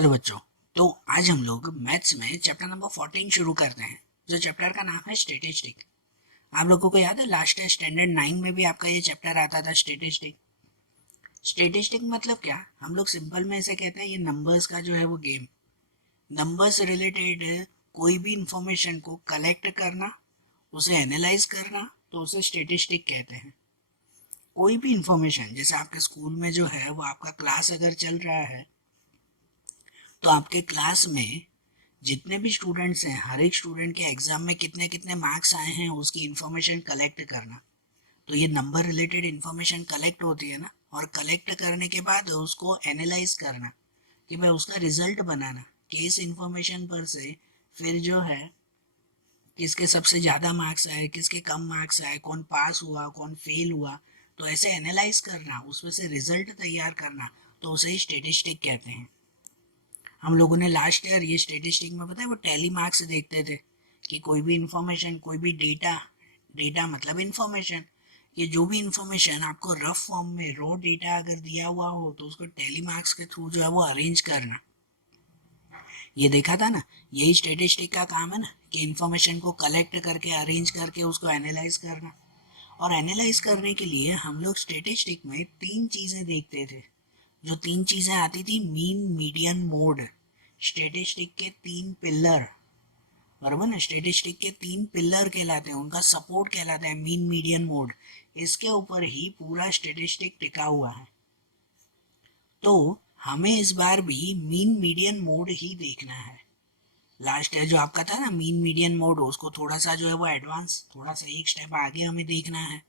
चलो बच्चों, तो आज हम लोग मैथ्स में चैप्टर नंबर 14 शुरू करते हैं, जो चैप्टर का नाम है स्टेटिस्टिक। आप लोगों को याद है लास्ट स्टैंडर्ड 9 में भी आपका ये चैप्टर आता था स्टेटिस्टिक। स्टेटिस्टिक मतलब क्या, हम लोग सिंपल में ऐसे कहते हैं, ये नंबर्स का जो है वो गेम। नंबर्स रिलेटेड कोई भी इंफॉर्मेशन को कलेक्ट करना, उसे एनालाइज करना, तो उसे स्टेटिस्टिक कहते हैं। कोई भी इंफॉर्मेशन, जैसे आपके स्कूल में जो है वो आपका क्लास अगर चल रहा है, तो आपके क्लास में जितने भी स्टूडेंट्स हैं, हर एक स्टूडेंट के एग्जाम में कितने कितने मार्क्स आए हैं उसकी इंफॉर्मेशन कलेक्ट करना। तो ये नंबर रिलेटेड इंफॉर्मेशन कलेक्ट होती है ना, और कलेक्ट करने के बाद उसको एनालाइज करना कि भाई उसका रिजल्ट बनाना कि इस इंफॉर्मेशन पर से फिर जो है किसके सबसे ज़्यादा मार्क्स आए, किसके कम मार्क्स आए, कौन पास हुआ कौन फेल हुआ, तो ऐसे एनालाइज करना, उसमें से रिजल्ट तैयार करना, तो उसे ही स्टेटिस्टिक कहते हैं। हम लोगों ने लास्ट ईयर ये स्टेटिस्टिक में पता है वो टैली मार्क्स देखते थे कि कोई भी इंफॉर्मेशन, कोई भी डेटा, डेटा मतलब इंफॉर्मेशन, ये जो भी इंफॉर्मेशन आपको रफ फॉर्म में रॉ डेटा अगर दिया हुआ हो तो उसको टैली मार्क्स के थ्रू जो है वो अरेंज करना। ये देखा था ना, यही स्टेटिस्टिक का काम है ना, कि इंफॉर्मेशन को कलेक्ट करके अरेंज करके उसको एनालाइज करना। और एनालाइज करने के लिए हम लोग स्टेटिस्टिक में तीन चीज़ें देखते थे। जो तीन चीज़ें आती थी, मीन, मीडियन, मोड। स्टेटिस्टिक के तीन पिलर, बराबर ना, स्टेटिस्टिक के तीन पिलर कहलाते हैं, उनका सपोर्ट कहलाता है मीन, मीडियन, मोड। इसके ऊपर ही पूरा स्टेटिस्टिक टिका हुआ है। तो हमें इस बार भी मीन, मीडियन, मोड ही देखना है। लास्ट ईयर जो आपका था ना मीन, मीडियन, मोड, उसको थोड़ा सा जो है वो एडवांस, थोड़ा सा एक स्टेप आगे हमें देखना है।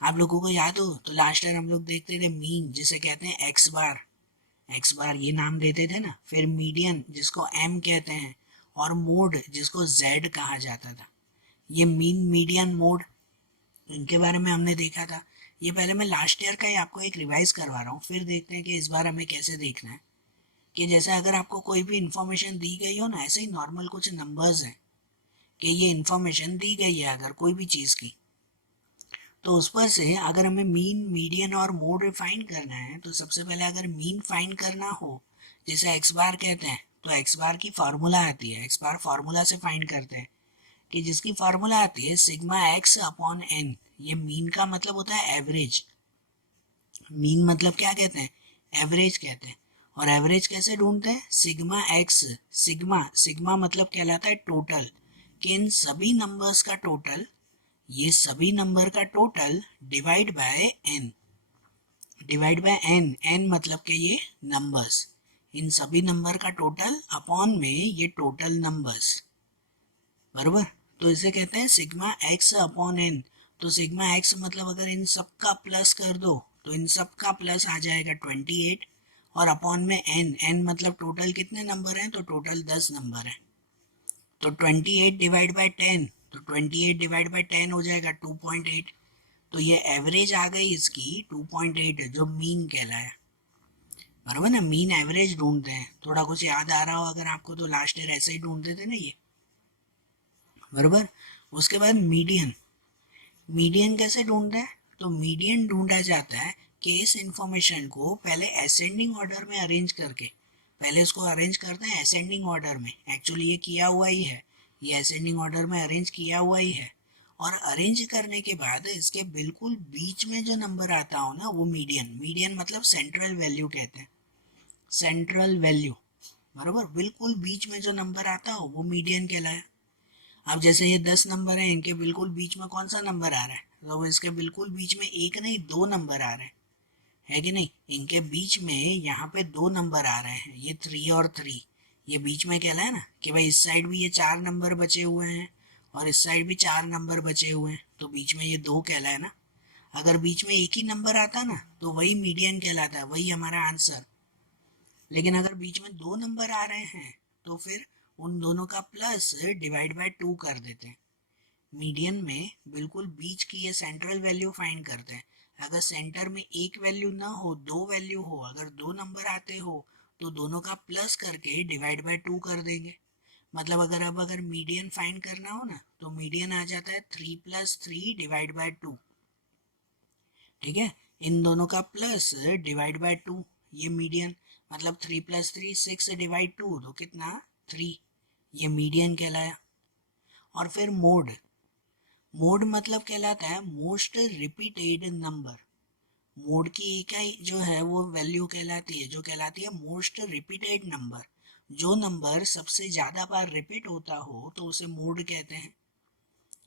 आप लोगों को याद हो तो लास्ट ईयर हम लोग देखते थे मीन, जिसे कहते हैं एक्स बार, एक्स बार ये नाम देते थे ना, फिर मीडियन जिसको एम कहते हैं, और मोड जिसको जेड कहा जाता था। ये मीन, मीडियन, मोड, इनके बारे में हमने देखा था। ये पहले मैं लास्ट ईयर का ही आपको एक रिवाइज करवा रहा हूँ, फिर देखते हैं कि इस बार हमें कैसे देखना है। कि जैसे अगर आपको कोई भी इंफॉर्मेशन दी गई हो ना, ऐसे ही नॉर्मल कुछ नंबर्स हैं कि ये इंफॉर्मेशन दी गई है अगर कोई भी चीज़ की, तो उस पर से अगर हमें मीन, मीडियन और मोड फाइंड करना है, तो सबसे पहले अगर मीन फाइंड करना हो, जिसे एक्स बार कहते हैं, तो एक्स बार की फार्मूला आती है, एक्स बार फार्मूला से फाइंड करते हैं, कि जिसकी फार्मूला आती है सिग्मा एक्स अपॉन एन। ये मीन का मतलब होता है एवरेज। मीन मतलब क्या कहते हैं, एवरेज कहते हैं। और एवरेज कैसे ढूंढते हैं, सिग्मा एक्स, सिग्मा, सिग्मा मतलब कहलाता है टोटल, कि इन सभी नंबर्स का टोटल, ये सभी नंबर का total divide by n, divide by n, n मतलब के ये नंबर्स, इन सभी नंबर का टोटल अपॉन में ये टोटल नंबर्स, बराबर। तो इसे कहते हैं सिग्मा एक्स अपॉन एन। तो सिग्मा एक्स मतलब अगर इन सब का प्लस कर दो तो इन सब का प्लस आ जाएगा 28, और अपॉन में एन, एन मतलब टोटल कितने नंबर हैं, तो टोटल 10 नंबर हैं। तो 28 डिवाइड बाई 10, तो 28 डिवाइड बाई 10 हो जाएगा 2.8। तो ये एवरेज आ गई इसकी 2.8, जो मीन कहलाया, बराबर ना। मीन एवरेज ढूंढते हैं, थोड़ा कुछ याद आ रहा हो अगर आपको, तो लास्ट ईयर ऐसे ही ढूंढते थे ना ये, बराबर। उसके बाद मीडियन, मीडियन कैसे ढूंढते हैं, तो मीडियन ढूंढा जाता है कि इस इंफॉर्मेशन को पहले असेंडिंग ऑर्डर में अरेंज करके, पहले उसको अरेंज करते हैं असेंडिंग ऑर्डर में, एक्चुअली ये किया हुआ ही है, ये असेंडिंग ऑर्डर में अरेंज किया हुआ ही है। और अरेंज करने के बाद इसके बिल्कुल बीच में जो नंबर आता हो ना, वो मीडियन, मीडियन मतलब सेंट्रल वैल्यू कहते हैं, सेंट्रल वैल्यू, बराबर। बिल्कुल बीच में जो नंबर आता हो वो मीडियन कहलाया। अब जैसे ये 10 नंबर है, इनके बिल्कुल बीच में कौन सा नंबर आ रहा है, तो इसके बिल्कुल बीच में एक नहीं दो नंबर आ रहे हैं, है कि नहीं। इनके बीच में यहाँ पे दो नंबर आ रहे हैं, ये 3 और 3, ये बीच में कहला है ना, कि भाई इस साइड भी ये 4 नंबर बचे हुए हैं और इस साइड भी 4 नंबर बचे हुए हैं, तो बीच में ये 2 कहला है ना। अगर बीच में एक ही नंबर आता ना तो वही मीडियन कहलाता है, वही हमारा आंसर। लेकिन अगर बीच में दो नंबर आ रहे हैं तो फिर उन दोनों का प्लस डिवाइड बाय 2 कर देते हैं। मीडियन में बिल्कुल बीच की ये सेंट्रल वैल्यू फाइंड करते हैं। अगर सेंटर में एक वैल्यू ना हो, दो वैल्यू हो, अगर दो नंबर आते हो, तो दोनों का प्लस करके डिवाइड बाय 2 कर देंगे। मतलब अगर मीडियन फाइंड करना हो ना, तो मीडियन आ जाता है 3 + 3 डिवाइड बाय 2, ठीक है। इन दोनों का प्लस डिवाइड बाय 2, ये मीडियन, मतलब 3 + 3 6 डिवाइड 2 तो कितना 3, ये मीडियन कहलाया। और फिर मोड, मोड मतलब कहलाता है मोस्ट रिपीटेड नंबर। मोड की इकाई जो है वो वैल्यू कहलाती है, जो कहलाती है मोस्ट रिपीटेड नंबर। जो नंबर सबसे ज़्यादा बार रिपीट होता हो तो उसे मोड कहते हैं।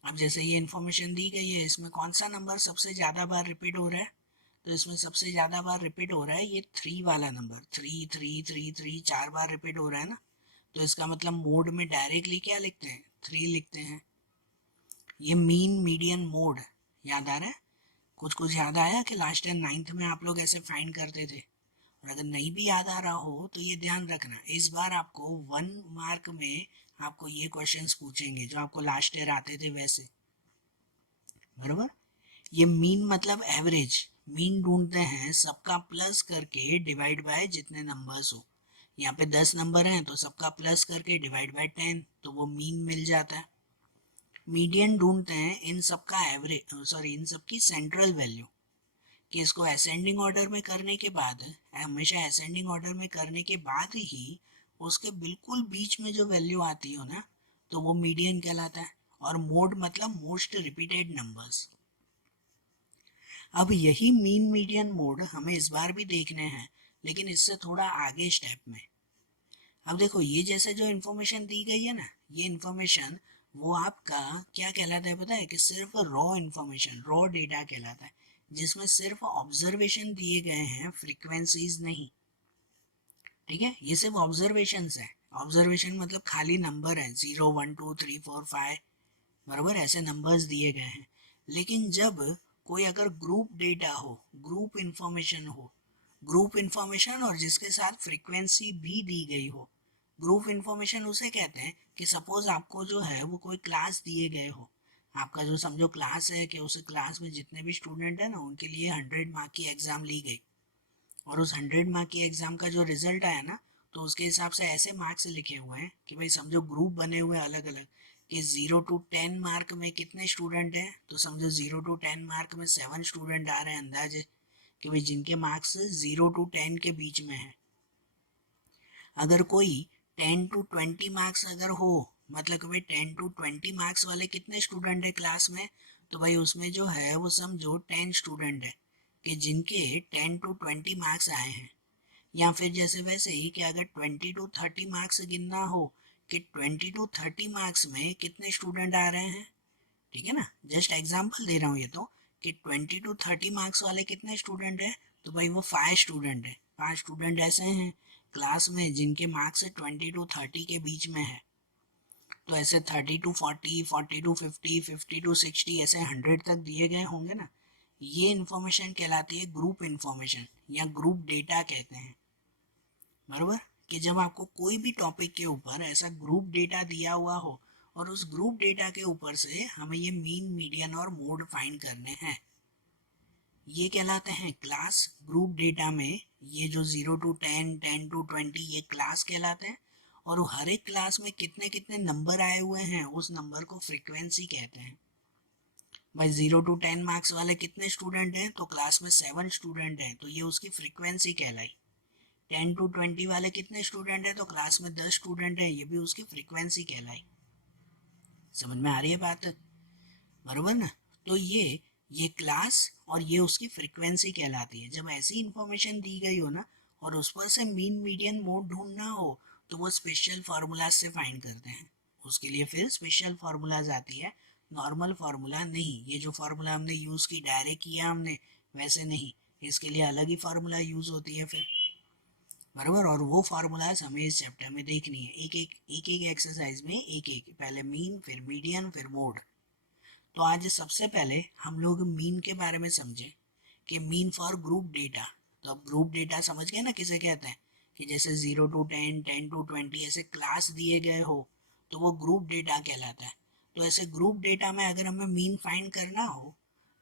अब जैसे ये इन्फॉर्मेशन दी गई है, इसमें कौन सा नंबर सबसे ज़्यादा बार रिपीट हो रहा है, तो इसमें सबसे ज़्यादा बार रिपीट हो रहा है ये 3 वाला नंबर, 3 4 बार रिपीट हो रहा है ना, तो इसका मतलब मोड में डायरेक्टली क्या लिखते हैं 3 लिखते हैं। ये मीन मीडियन मोड याद आ रहा है, कुछ कुछ याद आया कि लास्ट ईयर 9th में आप लोग ऐसे फाइंड करते थे। और अगर नहीं भी याद आ रहा हो तो ये ध्यान रखना, इस बार आपको 1 मार्क में आपको ये क्वेश्चंस पूछेंगे जो आपको लास्ट ईयर आते थे वैसे, बराबर। ये मीन मतलब एवरेज, मीन ढूंढते हैं सबका प्लस करके डिवाइड बाय जितने नंबर्स हो। यहाँ पे 10 नंबर हैं तो सबका प्लस करके डिवाइड बाय 10 तो वो मीन मिल जाता है। मीडियन ढूंढते हैं इन सबका एवरेज, सॉरी इन सबकी सेंट्रल वैल्यू, कि इसको असेंडिंग ऑर्डर में करने के बाद, हमेशा असेंडिंग ऑर्डर में करने के बाद ही उसके बिल्कुल बीच में जो वैल्यू आती हो ना तो वो मीडियन कहलाता है। और मोड मतलब मोस्ट रिपीटेड नंबर्स। अब यही मीन मीडियन मोड हमें इस बार भी देखने हैं, लेकिन इससे थोड़ा आगे स्टेप में। अब देखो ये जैसे जो इन्फॉर्मेशन दी गई है ना, ये इन्फॉर्मेशन वो आपका क्या कहलाता है पता है, कि सिर्फ रॉ इन्फॉर्मेशन, रॉ डेटा कहलाता है, जिसमें सिर्फ ऑब्जर्वेशन दिए गए हैं, फ्रीक्वेंसीज नहीं। ठीक है, ये सिर्फ ऑब्जर्वेशंस है। ऑब्जर्वेशन मतलब खाली नंबर है, 0 1 2 3 4 5, बराबर, ऐसे नंबर्स दिए गए हैं। लेकिन जब कोई अगर ग्रुप डेटा हो, ग्रुप इंफॉर्मेशन हो, ग्रुप इंफॉर्मेशन और जिसके साथ फ्रीक्वेंसी भी दी गई हो, ग्रुप इंफॉर्मेशन उसे कहते हैं कि सपोज आपको जो है वो कोई क्लास दिए गए हो, आपका जो समझो क्लास है, कि उस क्लास में जितने भी स्टूडेंट है ना उनके लिए 100 मार्क की एग्जाम ली गई, और उस 100 मार्क की एग्जाम का जो रिजल्ट आया ना तो उसके हिसाब से ऐसे मार्क्स लिखे हुए हैं कि भाई समझो ग्रुप बने हुए अलग अलग, कि 0 to 10 मार्क में कितने स्टूडेंट हैं, तो समझो 0 to 10 मार्क में 7 स्टूडेंट आ रहे हैं अंदाजे, कि भाई जिनके मार्क्स 0 to 10 के बीच में है। अगर कोई 10 to 20 मार्क्स अगर हो, मतलब कि भाई 10 to 20 मार्क्स वाले कितने स्टूडेंट है क्लास में, तो भाई उसमें जो है वो समझो 10 स्टूडेंट है, कि जिनके 10 to 20 मार्क्स आए हैं। या फिर जैसे वैसे ही कि अगर 20 to 30 मार्क्स गिनना हो, कि 20 to 30 मार्क्स में कितने स्टूडेंट आ रहे हैं, ठीक है ना, जस्ट एग्जांपल दे रहा हूँ ये तो, कि 20 to 30 मार्क्स वाले कितने स्टूडेंट हैं, तो भाई वो 5 स्टूडेंट है, 5 स्टूडेंट ऐसे हैं क्लास में जिनके मार्क्स 20 to 30 के बीच में है। तो ऐसे 30 to 40, 40 to 50, 50 to 60, ऐसे 100 तक दिए गए होंगे ना। ये इंफॉर्मेशन कहलाती है ग्रुप इंफॉर्मेशन या ग्रुप डेटा कहते हैं, बराबर। कि जब आपको कोई भी टॉपिक के ऊपर ऐसा ग्रुप डेटा दिया हुआ हो और उस ग्रुप डेटा के ऊपर से हमें ये मीन मीडियन और मोड फाइंड करने हैं, ये कहलाते हैं क्लास। ग्रुप डेटा में ये जो 0 to 10, 10 to 20 ये क्लास कहलाते हैं, और वो हर एक क्लास में कितने कितने नंबर आए हुए हैं उस नंबर को फ्रीक्वेंसी कहते हैं। भाई 0 to 10 मार्क्स वाले कितने स्टूडेंट हैं, तो क्लास में 7 स्टूडेंट हैं, तो ये उसकी फ्रीक्वेंसी कहलाई। 10 to 20 वाले कितने स्टूडेंट हैं, तो क्लास में 10 स्टूडेंट हैं, ये भी उसकी फ्रीक्वेंसी कहलाई। समझ में आ रही है बात, बरोबर ना। तो ये क्लास और ये उसकी फ्रीक्वेंसी कहलाती है। जब ऐसी इंफॉर्मेशन दी गई हो ना और उस पर से मीन मीडियन मोड ढूंढना हो तो वो स्पेशल फार्मूला से फाइंड करते हैं। उसके लिए फिर स्पेशल फार्मूलाज आती है, नॉर्मल फार्मूला नहीं। ये जो फार्मूला हमने यूज़ की डायरेक्ट किया हमने वैसे नहीं, इसके लिए अलग ही फार्मूला यूज़ होती है फिर, बराबर। और वो फार्मूलाज हमें इस चैप्टर में देखनी है, एक एक एक्सरसाइज में एक एक, पहले मीन फिर मीडियन फिर मोड। तो आज सबसे पहले हम लोग मीन के बारे में समझें कि मीन फॉर ग्रुप डेटा। तो अब ग्रुप डेटा समझ गए ना किसे कहते हैं, कि जैसे 0 to 10, 10 to 20 ऐसे क्लास दिए गए हो तो वो ग्रुप डेटा कहलाता है। तो ऐसे ग्रुप डेटा में अगर हमें मीन फाइंड करना हो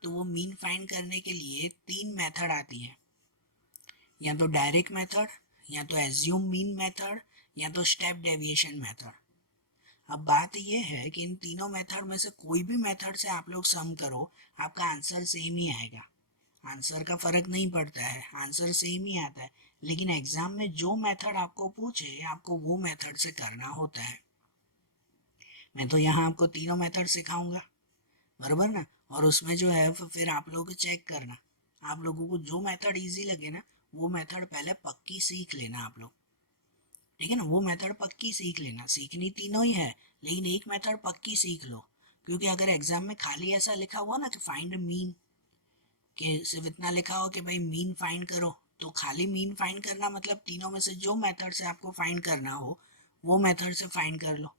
तो वो मीन फाइंड करने के लिए 3 मेथड आती हैं, या तो डायरेक्ट मेथड, या तो एज्यूम मीन मेथड, या तो स्टेप डेविएशन मेथड। अब बात यह है कि इन तीनों मेथड में से कोई भी मेथड से आप लोग सम करो, आपका आंसर सेम ही आएगा। आंसर का फर्क नहीं पड़ता है, आंसर सेम ही आता है। लेकिन एग्जाम में जो मेथड आपको पूछे आपको वो मेथड से करना होता है। मैं तो यहाँ आपको तीनों मेथड सिखाऊंगा, बराबर ना। और उसमें जो है फिर आप लोग चेक करना, आप लोगों को जो मेथड इजी लगे ना वो मेथड पहले पक्की सीख लेना आप लोग, ठीक है ना। वो मेथड पक्की सीख लेना, सीखनी तीनों ही है लेकिन एक मेथड पक्की सीख लो। क्योंकि अगर एग्जाम में खाली ऐसा लिखा हुआ ना कि फाइंड मीन, कि सिर्फ इतना लिखा हो कि भाई मीन फाइंड करो, तो खाली मीन फाइंड करना मतलब तीनों में से जो मेथड से आपको फाइंड करना हो वो मेथड से फाइंड कर लो,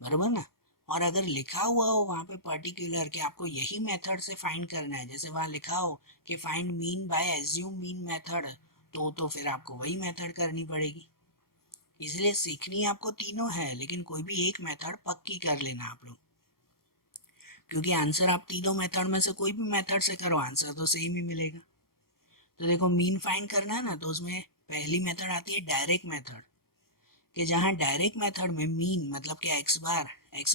बराबर ना। और अगर लिखा हुआ हो वहाँ पे पर्टिकुलर कि आपको यही मेथड से फाइंड करना है, जैसे वहाँ लिखा हो कि find mean by assume mean method, तो फिर आपको वही मेथड करनी पड़ेगी। इसलिए सीखनी आपको तीनों है लेकिन कोई भी एक मेथड पक्की कर लेना आप लोग, क्योंकि आंसर आप तीनों मेथड में से कोई भी मेथड से करो आंसर तो सेम ही मिलेगा। तो देखो मीन फाइंड करना है ना, तो उसमें पहली मेथड आती है डायरेक्ट मेथड, कि जहाँ डायरेक्ट मेथड में मीन मतलब कि एक्स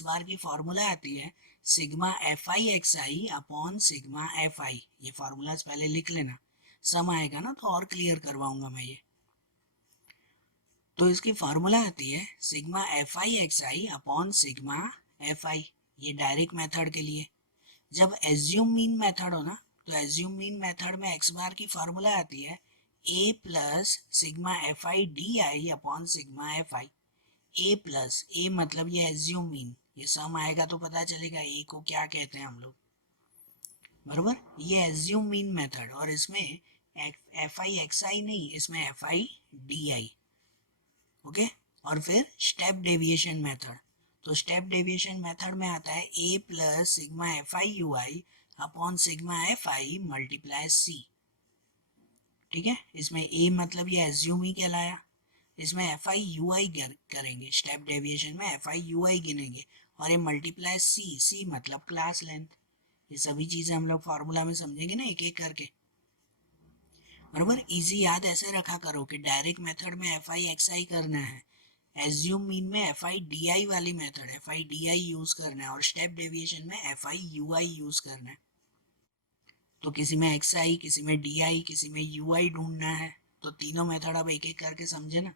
बार की फॉर्मूला आती है sigma F I x I upon sigma F I. ये फॉर्मूलाज पहले लिख लेना, सम आएगा ना तो और क्लियर करवाऊंगा मैं ये। तो इसकी फार्मूला आती है sigma F I x I upon sigma F I, ये डायरेक्ट मेथड के लिए। जब एज्यूम मीन मेथड हो ना, तो एज्यूम मीन मेथड में एक्स बार की फार्मूला आती है A plus sigma F I D I upon sigma F I. A plus A मतलब ये एज्यूम मीन, ये सम आएगा तो पता चलेगा ए को क्या कहते हैं हम लोग, बराबर। ये एज्यूम मीन मेथड, और इसमें एफ आई एक्स आई नहीं, इसमें F I D I, okay. और फिर स्टेप डेविएशन मेथड, तो स्टेप डेविएशन मेथड में आता है A plus sigma F I U I upon sigma F I multiply C, ठीक है। इसमें ए मतलब ये एज्यूम ही कहलाया, इसमें एफ आई यू आई करेंगे, स्टेप डेविएशन में एफ आई यू आई गिनेंगे, और ये मल्टीप्लाई सी, सी मतलब क्लास लेंथ। ये सभी चीज़ें हम लोग फार्मूला में समझेंगे ना एक एक करके, बराबर। इजी याद ऐसे रखा करो कि डायरेक्ट मेथड में एफ आई एक्स आई करना है, एज्यूम मीन में एफ आई डी आई वाली method F I D I use करना है, और स्टेप डेविएशन में F I U I use करना है। तो किसी में एक्स आई, किसी में डी आई, किसी में यू आई ढूंढना है। तो तीनों मेथड अब एक एक करके समझे ना,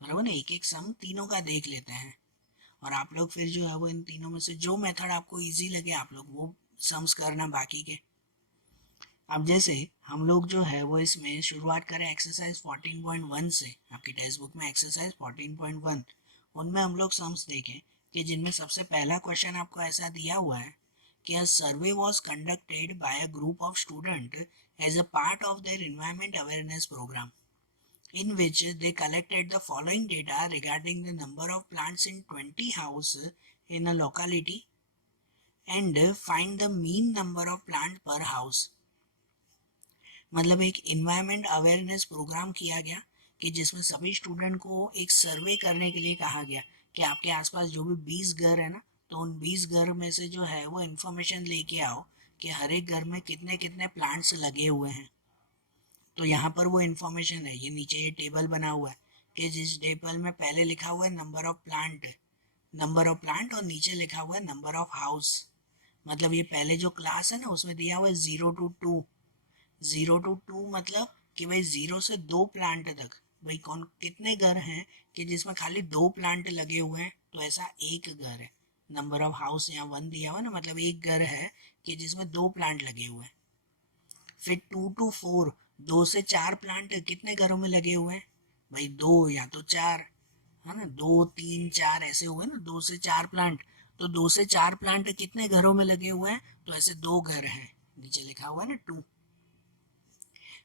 बराबर ना। एक एक सम तीनों का देख लेते हैं, और आप लोग फिर जो है वो इन तीनों में से जो मेथड आपको इजी लगे आप लोग वो सम्स करना बाकी के। अब जैसे हम लोग जो है वो इसमें शुरुआत करें एक्सरसाइज 14.1 से, आपकी टेक्स्ट बुक में एक्सरसाइज 14.1, उनमें हम लोग सम्स देखें कि जिनमें सबसे पहला क्वेश्चन आपको ऐसा दिया हुआ है कि a survey was conducted by a group of students as a part of their environment awareness program in which they collected the following data regarding the number of plants in 20 houses in a locality and find the mean number of plants per house। मतलब एक environment awareness programme किया गया कि जिसमें सभी student को एक सर्वे करने के लिए कहा गया कि आपके आसपास जो भी 20 घर है ना, तो उन 20 घर में से जो है वो इन्फॉर्मेशन लेके आओ कि हर एक घर में कितने कितने प्लांट्स लगे हुए हैं। तो यहाँ पर वो इन्फॉर्मेशन है, ये नीचे ये टेबल बना हुआ है कि जिस टेबल में पहले लिखा हुआ है नंबर ऑफ प्लांट और नीचे लिखा हुआ है नंबर ऑफ हाउस। मतलब ये पहले जो क्लास है ना उसमें दिया हुआ है 0 to 2, 0 to 2 मतलब कि भाई 0 से 2 प्लांट तक, भाई कौन कितने घर हैं कि जिसमें खाली 2 प्लांट लगे हुए हैं, तो ऐसा एक घर है। नंबर ऑफ हाउस यहाँ 1 दिया हुआ ना, मतलब एक घर है कि जिसमें 2 प्लांट लगे हुए हैं। फिर 2 to 4, 2 से 4 प्लांट कितने घरों में लगे हुए हैं, भाई 2 या तो 4, है ना, 2 3 4 ऐसे हुए ना, 2 से 4 प्लांट। तो 2 से 4 प्लांट कितने घरों में लगे हुए हैं, तो ऐसे 2 घर हैं, नीचे लिखा हुआ है ना 2।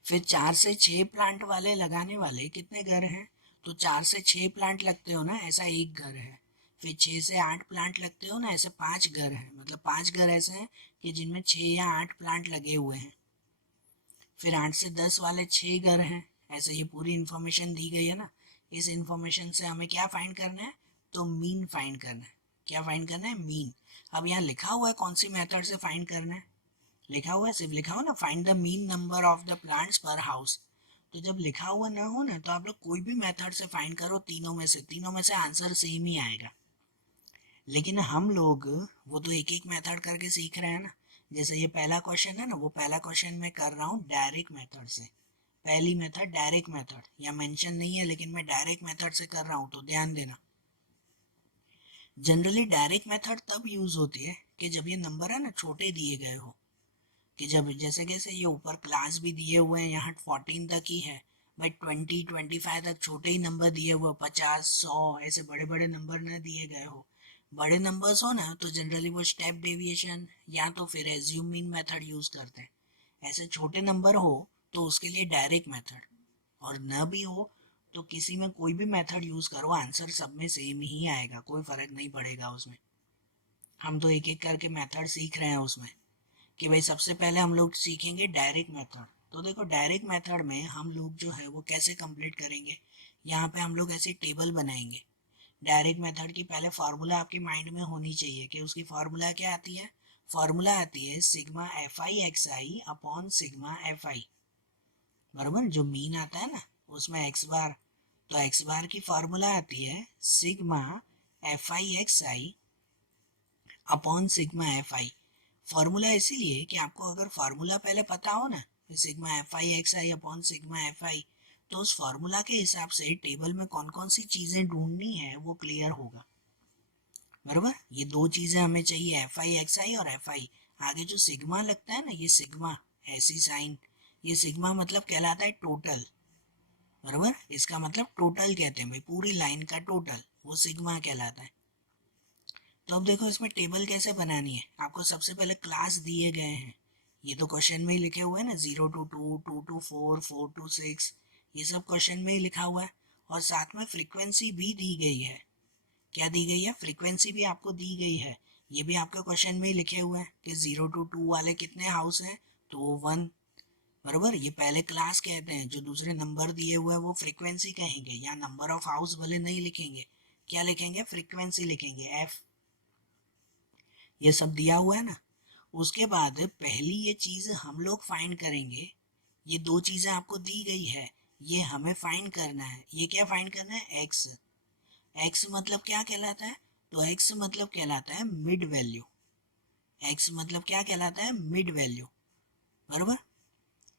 फिर 4 से 6 प्लांट वाले लगाने वाले कितने घर हैं, तो 4 से 6 प्लांट लगते हो ना, ऐसा एक घर है। फिर 6 से 8 प्लांट लगते हो ना, ऐसे 5 घर हैं, मतलब 5 घर ऐसे हैं कि जिनमें 6 या 8 प्लांट लगे हुए हैं। फिर 8 से 10 वाले 6 घर हैं, ऐसे ये पूरी इन्फॉर्मेशन दी गई है ना। इस इन्फॉर्मेशन से हमें क्या फाइंड करना है, तो मीन फाइंड करना है। क्या फाइंड करना है, मीन। अब यहाँ लिखा हुआ है कौन सी मेथड से फाइंड करना है, लिखा हुआ है, सिर्फ लिखा हुआ ना find the mean number of the plants पर हाउस। तो जब लिखा हुआ ना हो ना तो आप लोग कोई भी मेथड से फाइंड करो, तीनों में से आंसर सेम ही आएगा। लेकिन हम लोग वो तो एक एक मेथड करके सीख रहे हैं ना। जैसे ये पहला क्वेश्चन है ना, वो पहला क्वेश्चन मैं कर रहा हूँ डायरेक्ट मेथड से, पहली मेथड डायरेक्ट मेथड, या मेंशन नहीं है लेकिन मैं डायरेक्ट मेथड से कर रहा हूँ तो ध्यान देना। जनरली डायरेक्ट मेथड तब यूज होती है कि जब ये नंबर है ना छोटे दिए गए हो, कि जब जैसे कैसे ये ऊपर क्लास भी दिए हुए हैं, यहाँ 14 तक ही है, भाई 20-25 तक छोटे ही नंबर दिए हुए, 50-100 ऐसे बड़े बड़े नंबर न दिए गए हो। बड़े नंबर्स हो ना तो जनरली वो स्टेप डेविएशन या तो फिर एज्यूम मीन मेथड यूज करते हैं। ऐसे छोटे नंबर हो तो उसके लिए डायरेक्ट मेथड, और न भी हो तो किसी में कोई भी मेथड यूज करो, आंसर सब में सेम ही आएगा, कोई फर्क नहीं पड़ेगा उसमें। हम तो एक एक करके मेथड सीख रहे हैं उसमें, कि भाई सबसे पहले हम लोग सीखेंगे डायरेक्ट मेथड। तो देखो डायरेक्ट मेथड में हम लोग जो है वो कैसे कंप्लीट करेंगे, यहाँ पे हम लोग ऐसे टेबल बनाएंगे। डायरेक्ट मेथड की पहले फार्मूला आपके माइंड में होनी चाहिए कि उसकी फार्मूला क्या आती है। फार्मूला आती है sigma F I x I upon sigma F I, बराबर। जो मीन आता है ना उसमें एक्स बार, तो एक्स बार की फार्मूला आती है sigma F I x I upon sigma F I. Formula इसीलिए कि आपको अगर फार्मूला पहले पता हो ना, sigma F I x I upon sigma F I, तो उस फार्मूला के हिसाब से टेबल में कौन कौन सी चीजें ढूंढनी है वो क्लियर होगा, बराबर। ये दो चीजें हमें चाहिए, एफ आई एक्स आई और एफ आई। आगे जो सिग्मा लगता है ना, ये सिग्मा ऐसी साइन, ये सिग्मा मतलब कहलाता है टोटल, बराबर। इसका मतलब टोटल कहते हैं भाई, पूरी लाइन का टोटल, वो सिग्मा कहलाता है। तो अब देखो इसमें टेबल कैसे बनानी है। आपको सबसे पहले क्लास दिए गए हैं, ये तो क्वेश्चन में ही लिखे हुए हैं ना, 0 to 2, 2 to 4, 4 to 6, ये सब क्वेश्चन में ही लिखा हुआ है। और साथ में फ्रीक्वेंसी भी दी गई है। क्या दी गई है? फ्रीक्वेंसी भी आपको दी गई है। ये भी आपके क्वेश्चन में ही लिखे हुए हैं कि 0 to 2 वाले कितने हाउस हैं, तो 1, बराबर। ये पहले क्लास कहते हैं, जो दूसरे नंबर दिए हुए हैं वो फ्रीक्वेंसी कहेंगे, या नंबर ऑफ हाउस भले नहीं लिखेंगे, क्या लिखेंगे, फ्रीक्वेंसी लिखेंगे, एफ। ये सब दिया हुआ है ना। उसके बाद पहली ये चीज हम लोग फाइंड करेंगे, ये दो चीजें आपको दी गई है, ये हमें फाइंड करना है। ये क्या फाइंड करना है? एक्स। एक्स मतलब क्या कहलाता है? तो एक्स मतलब कहलाता है मिड वैल्यू। एक्स मतलब क्या कहलाता है? मिड वैल्यू, बराबर।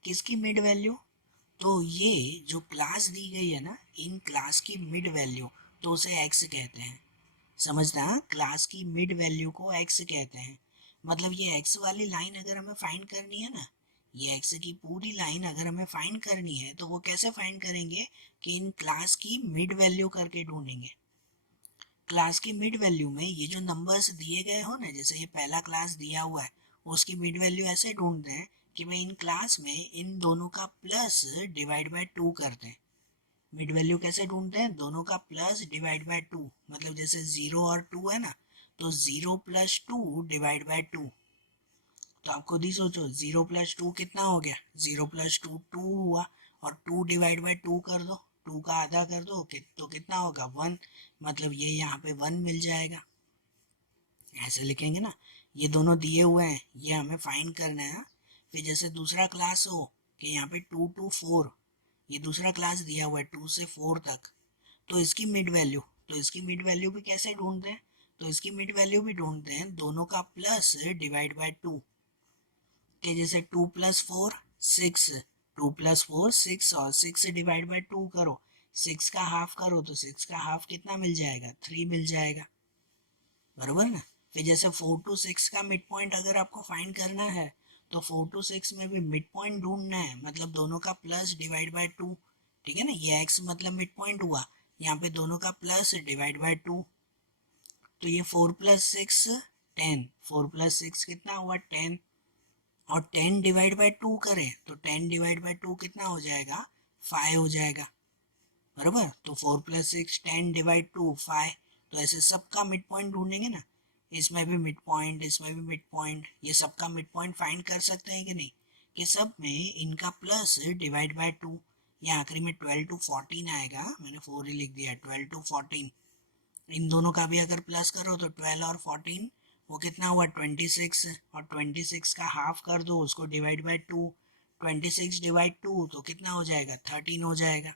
किसकी मिड वैल्यू? तो ये जो क्लास दी गई है ना, इन क्लास की मिड वैल्यू, तो उसे एक्स कहते हैं। समझना, क्लास की मिड वैल्यू को एक्स कहते हैं। मतलब ये एक्स वाली लाइन अगर हमें फाइंड करनी है ना, ये एक्स की पूरी लाइन अगर हमें फाइंड करनी है तो वो कैसे फाइंड करेंगे, कि इन क्लास की मिड वैल्यू करके ढूंढेंगे। क्लास की मिड वैल्यू में ये जो नंबर्स दिए गए हो ना, जैसे ये पहला क्लास दिया हुआ है, उसकी मिड वैल्यू ऐसे ढूंढते हैं कि भाई इन क्लास में इन दोनों का प्लस डिवाइड बाय 2 करते हैं। मिड वैल्यू कैसे ढूंढते हैं? दोनों का प्लस डिवाइड बाय 2, मतलब जैसे 0 और 2 है ना, तो 0 + 2 डिवाइड बाय 2। तो आप खुद ही सोचो, 0 + 2 कितना हो गया? 0 + 2 2 हुआ, और 2 डिवाइड बाय 2 कर दो, 2 का आधा कर दो तो कितना होगा? 1। मतलब ये यहाँ पे 1 मिल जाएगा, ऐसे लिखेंगे ना। ये दोनों दिए हुए हैं, ये हमें फाइंड करना है। फिर जैसे दूसरा क्लास हो कि यहाँ पे 2 to 4, ये दूसरा क्लास दिया हुआ है 2 से 4 तक, तो इसकी मिड वैल्यू, तो इसकी मिड वैल्यू भी कैसे ढूंढते हैं? तो इसकी मिड वैल्यू भी ढूंढते हैं दोनों का प्लस डिवाइड बाय 2, कि जैसे 2 + 4 6, 2 + 4 6, और 6 डिवाइड बाय 2 करो, 6 का हाफ करो, तो 6 का हाफ कितना मिल जाएगा? 3 मिल जाएगा, बरोबर ना। फिर जैसे 4 to 6 का मिड पॉइंट अगर आपको फाइंड करना है, तो 4 to 6 में भी मिड पॉइंट ढूंढना है, मतलब दोनों का प्लस डिवाइड बाय 2, ठीक है ना। ये x मतलब मिड पॉइंट हुआ, यहाँ पे दोनों का प्लस डिवाइड बाय 2, तो ये 4 + 6 10, 4 + 6 कितना हुआ? 10, और 10 डिवाइड बाय 2 करें तो 10 डिवाइड बाय 2 कितना हो जाएगा? 5 हो जाएगा, बराबर। तो 4 + 6 10 डिवाइड 2 5। तो ऐसे सबका मिड पॉइंट ढूंढेंगे ना, इसमें भी मिड पॉइंट, इसमें भी मिड पॉइंट, ये सबका मिड पॉइंट फाइंड कर सकते हैं कि नहीं, कि सब में इनका प्लस डिवाइड बाय 2। ये आखिरी में 12 to 14 आएगा, मैंने 4 ही लिख दिया, 12 to 14। इन दोनों का भी अगर प्लस करो तो 12 और 14, वो कितना हुआ? 26, और 26 का हाफ कर दो, उसको डिवाइड बाय 2, 26 डिवाइड 2 तो कितना हो जाएगा? 13 हो जाएगा।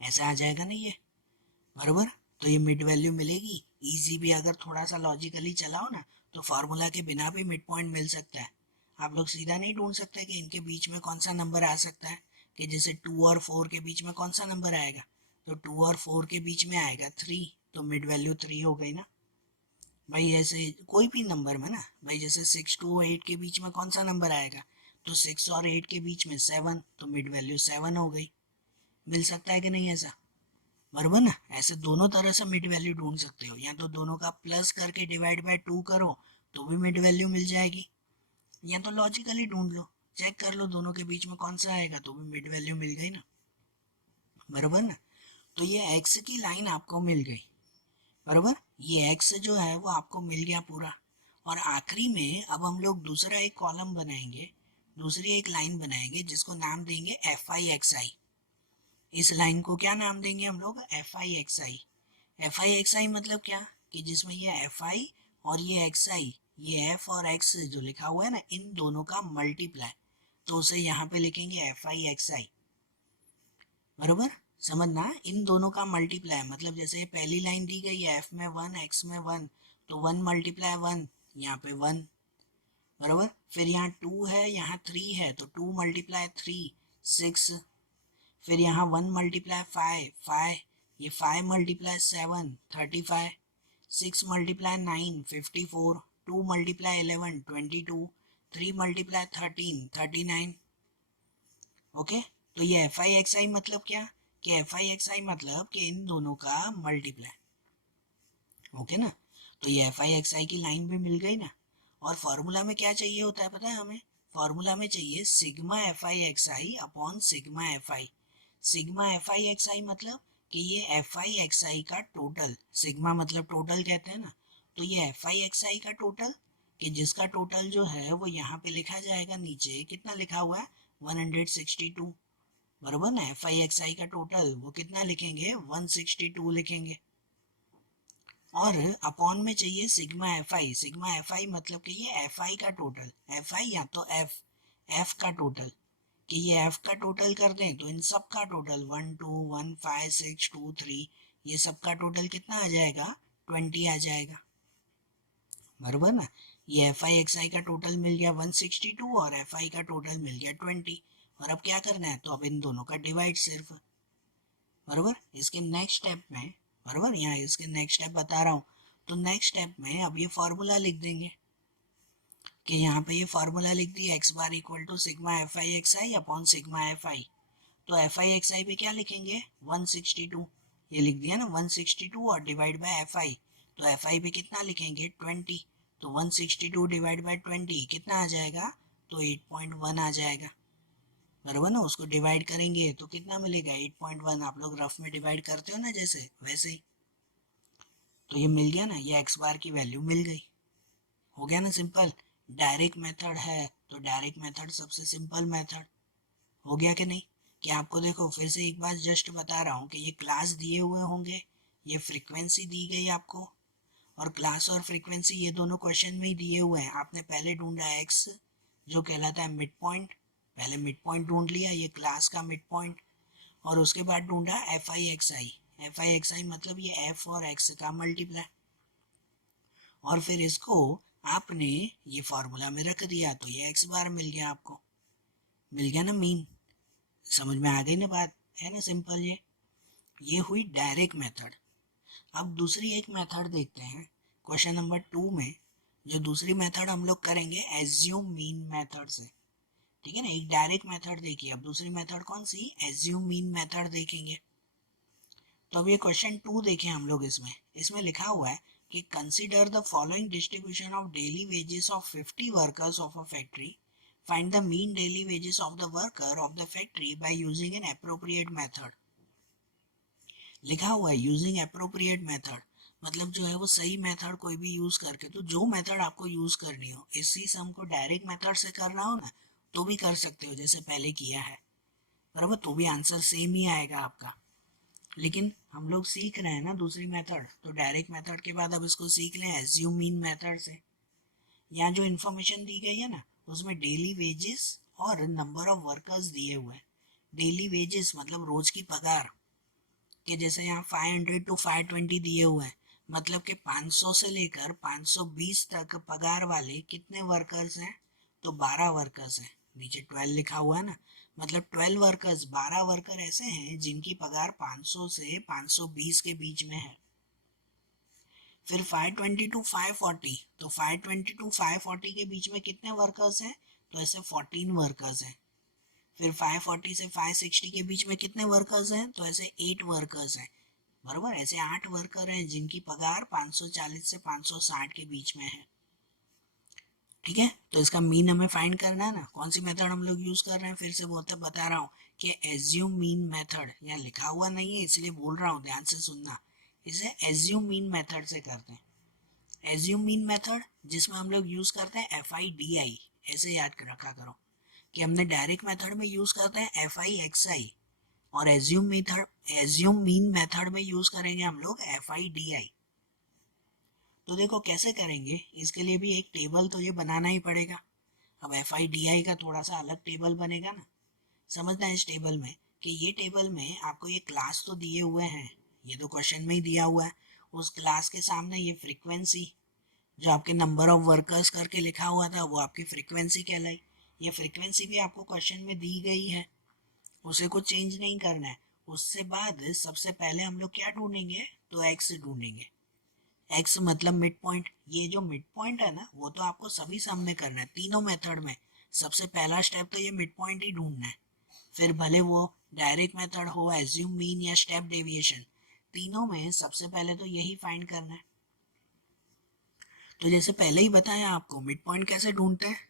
ऐसा आ जाएगा ना ये, बरोबर। तो ये मिड वैल्यू मिलेगी। इजी भी अगर थोड़ा सा लॉजिकली चलाओ ना, तो फार्मूला के बिना भी मिड पॉइंट मिल सकता है। आप लोग सीधा नहीं ढूंढ सकते कि इनके बीच में कौन सा नंबर आ सकता है, कि जैसे 2 और 4 के बीच में कौन सा नंबर आएगा, तो 2 और 4 के बीच में आएगा 3, तो मिड वैल्यू 3 हो गई ना भाई। ऐसे कोई भी नंबर में ना भाई, जैसे 6 टू 8 के बीच में कौन सा नंबर आएगा, तो 6 और 8 के बीच में 7, तो मिड वैल्यू 7 हो गई। मिल सकता है कि नहीं ऐसा, बराबर ना। ऐसे दोनों तरह से मिड वैल्यू ढूंढ सकते हो, या तो दोनों का प्लस करके डिवाइड बाय 2 करो तो भी मिड वैल्यू मिल जाएगी, या तो लॉजिकली ढूंढ लो, चेक कर लो दोनों के बीच में कौन सा आएगा तो भी मिड वैल्यू मिल गई ना, बराबर ना। तो ये एक्स की लाइन आपको मिल गई, बराबर। ये एक्स जो है वो आपको मिल गया पूरा। और आखिरी में अब हम लोग दूसरा एक कॉलम बनाएंगे, दूसरी एक लाइन बनाएंगे जिसको नाम देंगे एफ आई एक्स आई। इस लाइन को क्या नाम देंगे हम लोग, F I x I. F I x I मतलब क्या, कि जिसमें ये एफ आई और ये एक्स आई, ये एफ और एक्स जो लिखा हुआ है ना, इन दोनों का मल्टीप्लाई, तो उसे यहाँ पे लिखेंगे एफ आई एक्स आई, बरोबर। समझना, इन दोनों का मल्टीप्लाई मतलब जैसे पहली लाइन दी गई है एफ में 1 एक्स में 1, तो 1 मल्टीप्लाई 1, यहाँ पे 1, बरोबर। फिर यहाँ 2 है, यहाँ 3 है, तो 2 मल्टीप्लाई 3 6। फिर यहाँ 1 मल्टीप्लाई 5 5, ये 5 multiply 7 35, 6 multiply 9 54, 2 multiply 11 22, 3 multiply 13 39। Okay, तो ये एफ आई एक्स आई मतलब क्या, कि एफ आई एक्स आई मतलब कि इन दोनों का मल्टीप्लाई। ओके ना, तो ये एफ आई एक्स आई की लाइन भी मिल गई ना। और फॉर्मूला में क्या चाहिए होता है पता है हमें, फॉर्मूला में चाहिए sigma F I x I upon sigma F I. Sigma F I x I मतलब कि ये एफ आई एक्स आई का टोटल, सिग्मा मतलब टोटल कहते हैं ना, तो ये एफ आई एक्स आई का टोटल, कि जिसका टोटल जो है वो यहाँ पे लिखा जाएगा, नीचे कितना लिखा हुआ है 162, बराबर ना। एफ आई एक्स आई का टोटल वो कितना लिखेंगे 162 लिखेंगे। और अपॉन में चाहिए sigma F I. Sigma F I मतलब कि ये एफ आई का टोटल, एफ आई या तो एफ, एफ का टोटल, कि ये एफ का टोटल कर दें तो इन सब का टोटल 1 2 1 5 6 2 3, ये सब का टोटल कितना आ जाएगा 20 आ जाएगा, बराबर ना। ये एफ आई एक्स आई का टोटल मिल गया 162 और एफ आई का टोटल मिल गया 20। और अब क्या करना है, तो अब इन दोनों का डिवाइड सिर्फ, बराबर। इसके नेक्स्ट स्टेप में, बराबर, यहाँ इसके नेक्स्ट स्टेप बता रहा हूँ, तो नेक्स्ट स्टेप में अब ये फॉर्मूला लिख देंगे, कि यहाँ पे ये फॉर्मूला लिख दिया x bar equal to sigma F I x I upon sigma F I. तो एफ आई एक्स आई पे क्या लिखेंगे 162, ये लिख दिया ना 162 और डिवाइड बाय एफ आई, तो एफ आई पे कितना लिखेंगे 20, तो 162 डिवाइड बाय 20 कितना आ जाएगा, तो 8.1 आ जाएगा, बराबर ना। उसको डिवाइड करेंगे तो कितना मिलेगा 8.1, आप लोग रफ में डिवाइड करते हो ना जैसे, वैसे ही। तो ये मिल गया ना, ये एक्स बार की वैल्यू मिल गई, हो गया ना सिंपल। डायरेक्ट मेथड है तो डायरेक्ट मेथड सबसे सिंपल मेथड, हो गया कि नहीं। कि आपको देखो फिर से एक बार जस्ट बता रहा हूँ कि ये क्लास दिए हुए होंगे, ये फ्रीक्वेंसी दी गई आपको, और क्लास और फ्रीक्वेंसी ये दोनों क्वेश्चन में ही दिए हुए हैं। आपने पहले ढूंढा एक्स जो कहलाता है मिड पॉइंट, पहले मिड पॉइंट ढूंढ लिया, ये क्लास का मिड पॉइंट, और उसके बाद ढूंढा F I x I. F I x I मतलब ये एफ और एक्स का मल्टीप्लाई, और फिर इसको आपने ये फॉर्मूला में रख दिया, तो ये एक्स बार मिल गया आपको, मिल गया ना मीन। समझ में आ गई ना बात, है ना सिंपल। ये हुई डायरेक्ट मेथड। अब दूसरी एक मेथड देखते हैं क्वेश्चन नंबर 2 में। जो दूसरी मेथड हम लोग करेंगे एज्यूम मीन मेथड से, ठीक है ना। एक डायरेक्ट मेथड देखिए, अब दूसरी मेथड कौन सी, एज्यूम मीन मेथड देखेंगे। तो अब ये क्वेश्चन 2 देखें हम लोग, इसमें इसमें लिखा हुआ है कि consider the following distribution of daily wages of 50 workers of a factory, find the mean daily wages of the worker of the factory by using N appropriate method. लिखा हुआ है यूजिंग एप्रोप्रिएट मेथड, मतलब जो है वो सही method कोई भी यूज करके, तो जो मेथड आपको यूज करनी हो, इसी सम को डायरेक्ट मेथड से करना हो ना तो भी कर सकते हो जैसे पहले किया है, बराबर, तो भी आंसर सेम ही आएगा आपका। लेकिन हम लोग सीख रहे हैं ना दूसरी मेथड, तो डायरेक्ट मेथड के बाद अब इसको सीख लें एज्यूम मीन मेथड से। यहाँ जो इन्फॉर्मेशन दी गई है ना, उसमें डेली वेजेस और नंबर ऑफ वर्कर्स दिए हुए हैं। डेली वेजेस मतलब रोज की पगार, कि जैसे यहाँ 500 टू 520 दिए हुए हैं, मतलब कि 500 से लेकर 520 तक पगार वाले कितने वर्कर्स हैं, तो 12 वर्कर्स हैं, नीचे 12 लिखा हुआ है ना, मतलब 12 वर्कर्स, 12 वर्कर ऐसे हैं जिनकी पगार 500 से 520 के बीच में है। फिर 520 टू 540, तो 520 टू 540 के बीच में कितने वर्कर्स हैं? तो ऐसे 14 वर्कर्स हैं। फिर 540 से 560 के बीच में कितने वर्कर्स हैं? तो ऐसे 8 वर्कर्स हैं। बराबर, ऐसे 8 वर्कर हैं जिनकी पगार 540 से 560 के बीच में है। ठीक है, तो इसका मीन हमें फाइंड करना है ना। कौन सी मेथड हम लोग यूज कर रहे हैं? फिर से बता रहा हूँ कि एज्यूम मीन मेथड, यहाँ लिखा हुआ नहीं है इसलिए बोल रहा हूँ, ध्यान से सुनना। इसे एज्यूम मीन मेथड से करते हैं। एज्यूम मीन मेथड जिसमें हम लोग यूज करते हैं FIDI, ऐसे याद रखा करो कि हमने डायरेक्ट मेथड में यूज करते हैं FIXI, और एज्यूम मीन मेथड में यूज करेंगे हम लोग FIDI। तो देखो कैसे करेंगे, इसके लिए भी एक टेबल तो ये बनाना ही पड़ेगा। अब FIDI का थोड़ा सा अलग टेबल बनेगा ना। समझना है इस टेबल में कि ये टेबल में आपको ये क्लास तो दिए हुए हैं, ये तो क्वेश्चन में ही दिया हुआ है। उस क्लास के सामने ये फ्रीक्वेंसी, जो आपके नंबर ऑफ वर्कर्स करके लिखा हुआ था, वो आपकी फ्रीक्वेंसी कहलाई। ये फ्रीक्वेंसी भी आपको क्वेश्चन में दी गई है, उसे कुछ चेंज नहीं करना है। उससे बाद सबसे पहले हम लोग क्या ढूंढेंगे? तो एक्स ढूंढेंगे। एक्स मतलब मिड पॉइंट। ये जो मिड पॉइंट है ना, वो तो आपको सभी सम में करना है, तीनों मेथड में। सबसे पहला स्टेप तो ये मिड पॉइंट ही ढूंढना है। फिर भले वो डायरेक्ट मेथड हो, एज्यूम मीन या स्टेप डेविएशन, तीनों में सबसे पहले तो यही फाइंड करना है। तो जैसे पहले ही बताया आपको, मिड पॉइंट कैसे ढूंढते हैं।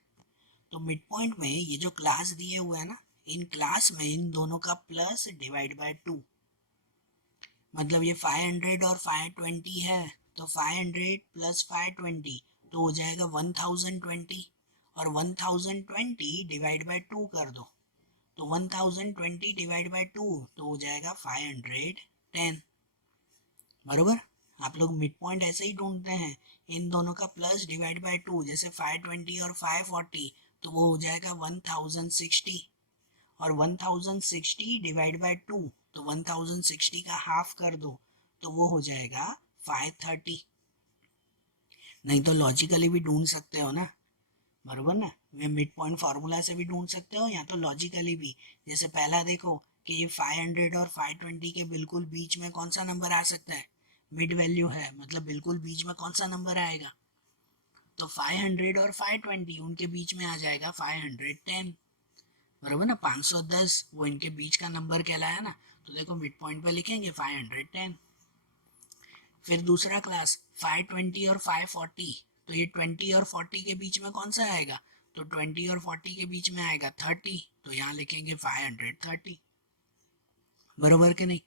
तो मिड पॉइंट में ये जो क्लास दिए हुए हैं ना, इन क्लास में इन दोनों का प्लस डिवाइड बाय 2, मतलब ये 500 और 520 है, तो 500 प्लस 520 तो हो जाएगा 1020, और 1020 डिवाइड बाय 2 कर दो, तो 1020 डिवाइड बाय 2 तो हो जाएगा 510। बरोबर, आप लोग मिड पॉइंट ऐसे ही ढूंढते हैं, इन दोनों का प्लस डिवाइड बाय 2, जैसे 520 और 540 तो वो हो जाएगा 1060, और 1060 डिवाइड बाय 2 तो 1060 का हाफ कर दो तो वो हो जाएगा 530। नहीं तो लॉजिकली भी ढूंढ सकते हो ना, बरोबर ना। वे मिड पॉइंट फार्मूला से भी ढूंढ सकते हो, या तो लॉजिकली भी। जैसे पहला देखो कि ये 500 और 520 के बिल्कुल बीच में कौन सा नंबर आ सकता है? मिड वैल्यू है, मतलब बिल्कुल बीच में कौन सा नंबर आएगा? तो 500 और 520 उनके बीच में आ जाएगा 510। बराबर ना, 510 वो इनके बीच का नंबर कहलाया ना। तो देखो मिड पॉइंट पे लिखेंगे 510। फिर दूसरा क्लास 520 और 540, तो ये 20 और 40 के बीच में कौन सा आएगा? तो 20 और 40 के बीच में आएगा 30, तो यहाँ लिखेंगे 530। बराबर के नहीं?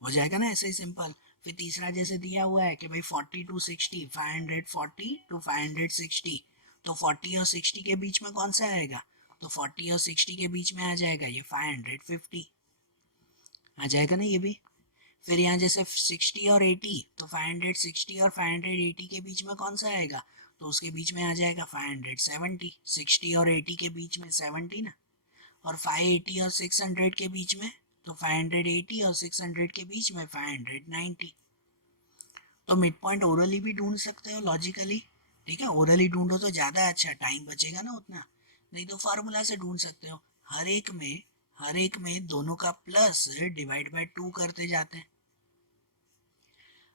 हो जाएगा ना ऐसे ही सिंपल। फिर तीसरा जैसे दिया हुआ है कि भाई 40 टू 60, 540 टू 560, तो 40 और 60 के बीच में कौन सा आएगा? तो 40 और 60 के बीच में आ जाएगा ये 550। आ जाएगा ना ये भी। फिर यहाँ जैसे 60 और 80, तो 560 और 580 के बीच में कौन सा आएगा? तो उसके बीच में आ जाएगा 570। 60 और 80 के बीच में 70 ना। और 580 और 600 के बीच में, तो 580 और 600 के बीच में 590। तो मिड पॉइंट ओरली भी ढूंढ सकते हो, लॉजिकली। ठीक है, ओरली ढूंढो तो ज़्यादा अच्छा, टाइम बचेगा ना उतना। नहीं तो फार्मूला से ढूंढ सकते हो। हर एक में दोनों का प्लस डिवाइड बाय 2 करते जाते हैं।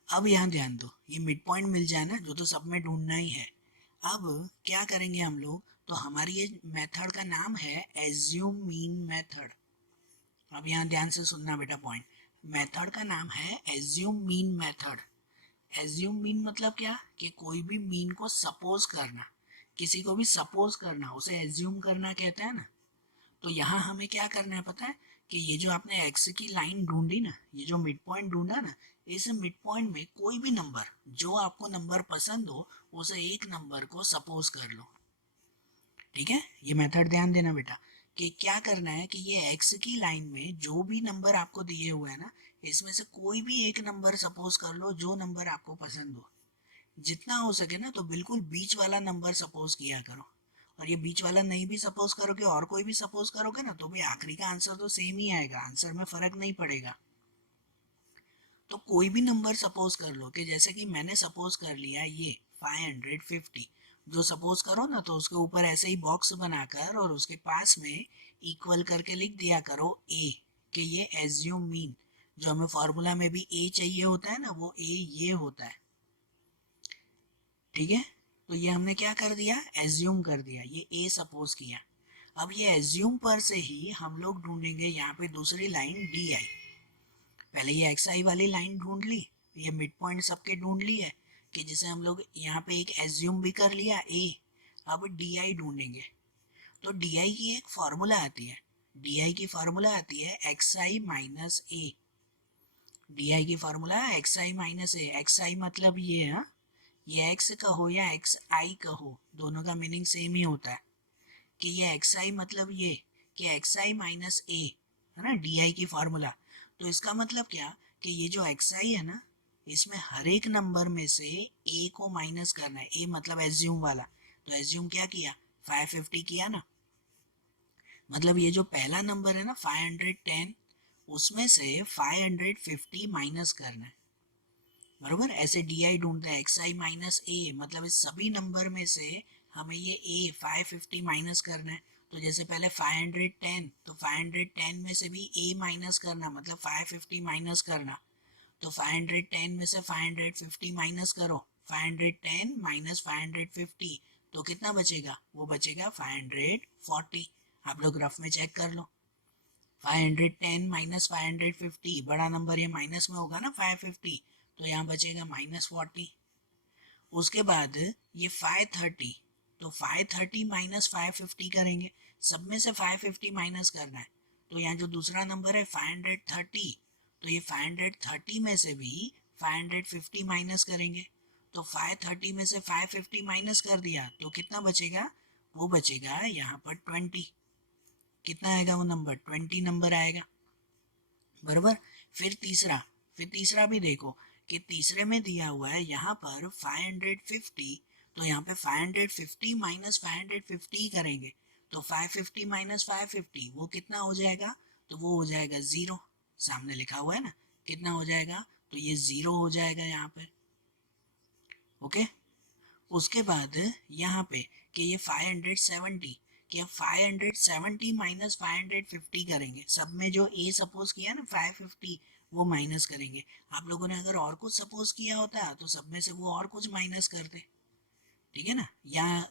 अब यहाँ ध्यान दो, ये मिड पॉइंट मिल जाए ना, जो तो सब में ढूंढना ही है। अब क्या करेंगे हम लोग? तो हमारी ये मेथड का नाम है एज्यूम मीन मेथड। अब यहाँ ध्यान से सुनना बेटा पॉइंट। मेथड का नाम है assume mean method. Assume mean मतलब क्या? कि कोई भी मीन को सपोज करना, किसी को भी सपोज करना, उसे एज्यूम करना कहते हैं ना। तो यहाँ हमें क्या करना है पता है? कि ये जो आपने एक्स की लाइन ढूंढी ना, ये जो मिड पॉइंट ढूंढा ना, इस मिड पॉइंट में कोई भी नंबर, जो आपको नंबर पसंद हो, उसे एक नंबर को सपोज कर लो। ठीक है, ये मेथड ध्यान देना बेटा कि क्या करना है कि ये एक्स की लाइन में जो भी नंबर आपको दिए हुए हैं ना, इसमें से कोई भी एक नंबर सपोज कर लो, जो नंबर आपको पसंद हो। जितना हो सके ना तो बिल्कुल बीच वाला नंबर सपोज किया करो। और ये बीच वाला नहीं भी सपोज करोगे और कोई भी सपोज करोगे ना, तो भी आखिरी का आंसर तो सेम ही आएगा, आंसर में फर्क नहीं पड़ेगा। तो कोई भी नंबर सपोज कर लो, कि जैसे कि मैंने सपोज कर लिया ये 550। जो सपोज करो ना, तो उसके ऊपर ऐसे ही बॉक्स बनाकर और उसके पास में इक्वल करके लिख दिया करो ए, कि ये एज्यूम मीन, जो हमें फॉर्मूला में भी ए चाहिए होता है ना, वो ए ये होता है। ठीक है, तो ये हमने क्या कर दिया, एज्यूम कर दिया, ये ए सपोज किया। अब ये एज्यूम पर से ही हम लोग ढूंढेंगे यहाँ पे दूसरी लाइन डी आई। पहले ये एक्स आई वाली लाइन ढूंढ ली, ये मिड पॉइंट सबके ढूंढ ली है, कि जिसे हम लोग यहाँ पे एक एज्यूम भी कर लिया ए। अब डी आई ढूंढेंगे, तो डी आई की एक फार्मूला आती है, डी आई की फार्मूला आती है x I minus A. D I की formula x I minus A, x I मतलब ये है, ये एक्स कहो या एक्स आई कहो, दोनों का मीनिंग सेम ही होता है, कि ये एक्स आई मतलब ये, कि एक्स आई माइनस ए है ना, डी आई की फार्मूला। तो इसका मतलब क्या, कि ये जो एक्स आई है ना, इसमें हर एक नंबर में से ए को माइनस करना है, ए मतलब एज्यूम वाला। तो एज्यूम क्या किया, 550 किया ना, मतलब ये जो पहला नंबर है ना 510, उसमें से 550 माइनस करना है, बरोबर। ऐसे डी आई ढूंढते हैं, एक्स आई माइनस ए, मतलब इस सभी नंबर में से हमें ये ए 550 माइनस करना है। तो जैसे पहले 510, तो 510 में से भी ए माइनस करना, मतलब 550 माइनस करना। तो 510 में से 550 माइनस करो, 510 माइनस 550, तो कितना बचेगा, वो बचेगा 540। आप लोग रफ में चेक कर लो, 510 माइनस 550, बड़ा नंबर ये माइनस में होगा ना 550, तो यहाँ बचेगा -40। उसके बाद ये 530, तो 530 माइनस 550 करेंगे, सब में से 550 माइनस करना है। तो यहाँ जो दूसरा नंबर है 530, तो ये 530 में से भी 550 माइनस करेंगे। तो 530 में से 550 माइनस कर दिया, तो कितना बचेगा, वो बचेगा यहाँ पर 20। कितना आएगा वो नंबर, 20 नंबर आएगा, बराबर। फिर तीसरा भी देखो, कि तीसरे में दिया हुआ है यहाँ पर 550, तो यहाँ पे 550 माइनस 550 करेंगे, तो 550 माइनस 550 वो कितना हो जाएगा, तो वो हो जाएगा 0, सामने लिखा हुआ है ना, कितना हो जाएगा, तो ये 0 हो जाएगा यहाँ पे। ओके, उसके बाद यहाँ पे कि ये 570, कि 570 माइनस 550 करेंगे, सब में जो ए सपोज किया ना 550, वो माइनस करेंगे। आप लोगों ने अगर और कुछ सपोज किया होता तो सब में से वो और कुछ माइनस करते, ठीक है ना। यहाँ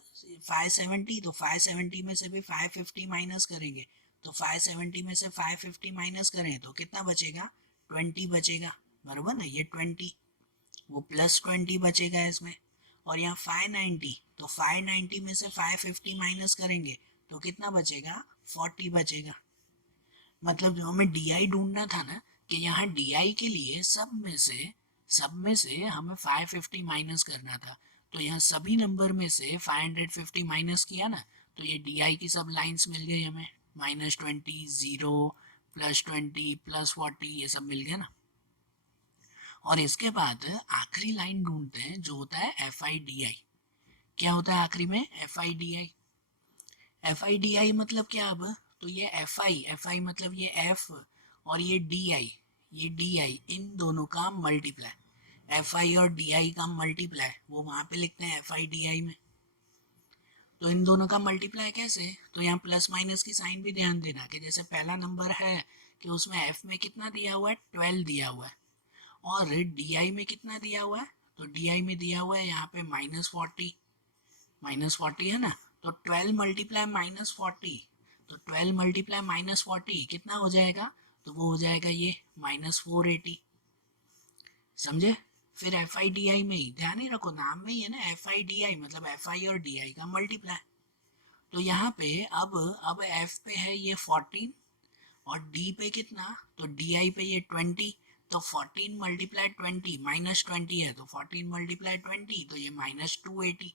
570, तो 570 में से भी 550 माइनस करेंगे, तो 570 में से 550 माइनस करें तो कितना बचेगा, 20 बचेगा, बराबर ना, ये 20, वो +20 बचेगा इसमें। और यहाँ 590, तो 590 में से 550 माइनस करेंगे तो कितना बचेगा, 40 बचेगा। मतलब जो हमें डी आई ढूंढना था ना, कि यहाँ डी आई के लिए सब में से हमें 550 माइनस करना था। तो यहाँ सभी नंबर में से 550 माइनस किया ना, तो ये डी आई की सब लाइंस मिल गई हमें, -20, 0, +20, +40, ये सब मिल गया ना। और इसके बाद आखिरी लाइन ढूंढते हैं, जो होता है एफ आई डी आई। क्या होता है आखिरी में, F I D I. F I D आई मतलब क्या, अब तो ये एफ आई मतलब ये एफ, और ये डी आई, इन दोनों का मल्टीप्लाई, एफ आई और डी आई का मल्टीप्लाई वो वहां पे लिखते हैं एफ आई डी आई में। तो इन दोनों का मल्टीप्लाई कैसे, तो यहाँ प्लस माइनस की साइन भी ध्यान देना, कि जैसे पहला नंबर है कि उसमें एफ में कितना दिया हुआ है, 12 दिया हुआ है, और डी आई में कितना दिया हुआ है, तो डी आई में दिया हुआ है यहाँ पे -40 है ना। तो 12 मल्टीप्लाई -40, तो 12 मल्टीप्लाई -40 कितना हो जाएगा, तो वो हो जाएगा ये -480, समझे। फिर एफ आई डी आई में ही ध्यान ही रखो, नाम में ही है ना एफ आई डी आई, मतलब एफ आई और डी आई का मल्टीप्लाई। तो यहाँ पे अब एफ पे है ये 14, और डी पे कितना, तो डी आई पे ये 20, तो 14 मल्टीप्लाई 20, -20 है, तो 14 मल्टीप्लाई 20, तो ये -280।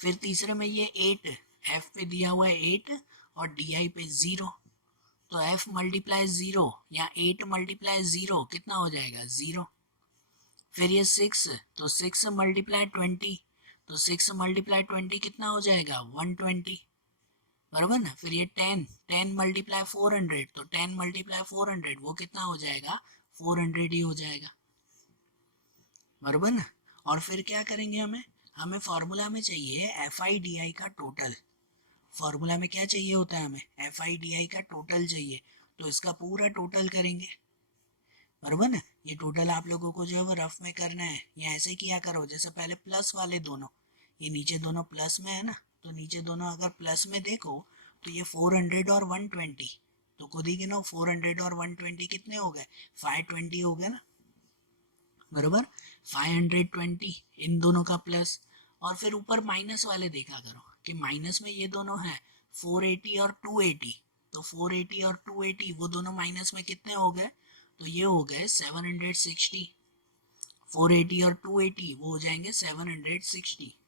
फिर तीसरे में ये 8, एफ पे दिया हुआ है 8 और डी आई पे 0, तो एफ मल्टीप्लाई 0 या 8 मल्टीप्लाई 0 कितना हो जाएगा, 0। फिर ये 6, तो 6 मल्टीप्लाई 20, तो 6 मल्टीप्लाई 20 कितना हो जाएगा, 120, बराबर ना। फिर ये 10 मल्टीप्लाई 400, तो 10 मल्टीप्लाई 400 वो कितना हो जाएगा, 400 ही हो जाएगा, बराबर ना। और फिर क्या करेंगे, हमें हमें फॉर्मूला में चाहिए एफ आई डी आई का टोटल। फॉर्मूला में क्या चाहिए होता है, हमें एफ आई डी आई का टोटल चाहिए, तो इसका पूरा टोटल करेंगे, बराबर ना। ये टोटल आप लोगों को जो है वो रफ में करना है, या ऐसे किया करो जैसे पहले प्लस वाले दोनों, ये नीचे दोनों प्लस में है ना, तो नीचे दोनों अगर प्लस में देखो तो ये 400 और 120, तो खुद ही गिनो 400 और 120 कितने हो गए, 520 हो गए ना, बराबर। 520 इन दोनों का प्लस, और फिर ऊपर माइनस वाले देखा करो कि माइनस में ये दोनों है 480 और 280, तो 480 और 280 वो दोनों माइनस में कितने हो गए, तो ये हो गए 760। 480 और 280 वो हो जाएंगे 760,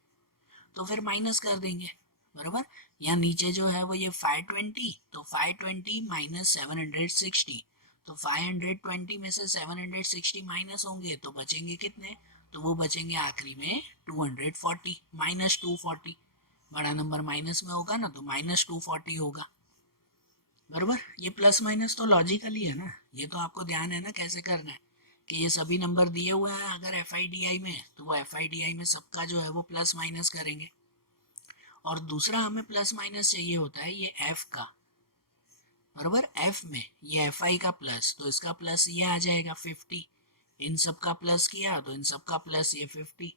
तो फिर माइनस कर देंगे, बराबर। यहाँ नीचे जो है वो ये 520, तो 520 माइनस 760, तो 520 में से 760 माइनस होंगे तो बचेंगे कितने, तो वो बचेंगे आखिरी में 240 माइनस 240, बड़ा नंबर माइनस में होगा ना तो माइनस 240 होगा, बराबर। ये प्लस माइनस तो लॉजिकली है ना, ये तो आपको ध्यान है ना कैसे करना है, कि ये सभी नंबर दिए हुए हैं अगर एफ आई डी आई में, तो वो एफ आई डी आई में सबका जो है वो प्लस माइनस करेंगे। और दूसरा हमें प्लस माइनस चाहिए होता है ये एफ का, बराबर। एफ में ये एफ आई का प्लस, तो इसका प्लस ये आ जाएगा 50, इन सब का प्लस किया तो इन सब का प्लस ये 50,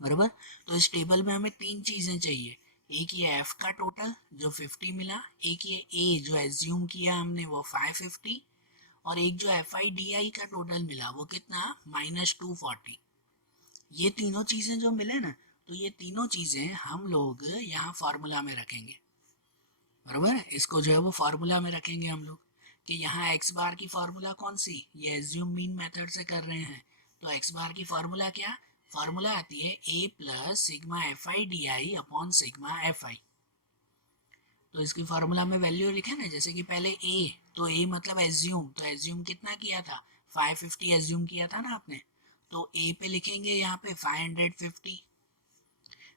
बराबर। तो इस टेबल में हमें तीन चीजें चाहिए, एक ये एफ का टोटल जो 50 मिला, एक ये ए जो एज्यूम किया हमने वो 550, और एक जो एफ आई डी आई का टोटल मिला वो कितना -240। ये तीनों चीजें जो मिले ना, तो ये तीनों चीजें हम लोग यहाँ फार्मूला में रखेंगे, बराबर। इसको जो है वो फार्मूला में रखेंगे हम लोग, कि यहाँ एक्स बार की फार्मूला कौन सी, ये एज्यूम मीन मेथड से कर रहे हैं, तो एक्स बार की फार्मूला क्या, फार्मूला आती है A plus sigma F I D I upon sigma F I. तो इसकी फार्मूला में वैल्यू लिखे ना, जैसे कि पहले ए, तो ए मतलब एज्यूम, तो एज्यूम कितना किया था 550 एज्यूम किया था ना आपने, तो ए पे लिखेंगे यहाँ पे 550।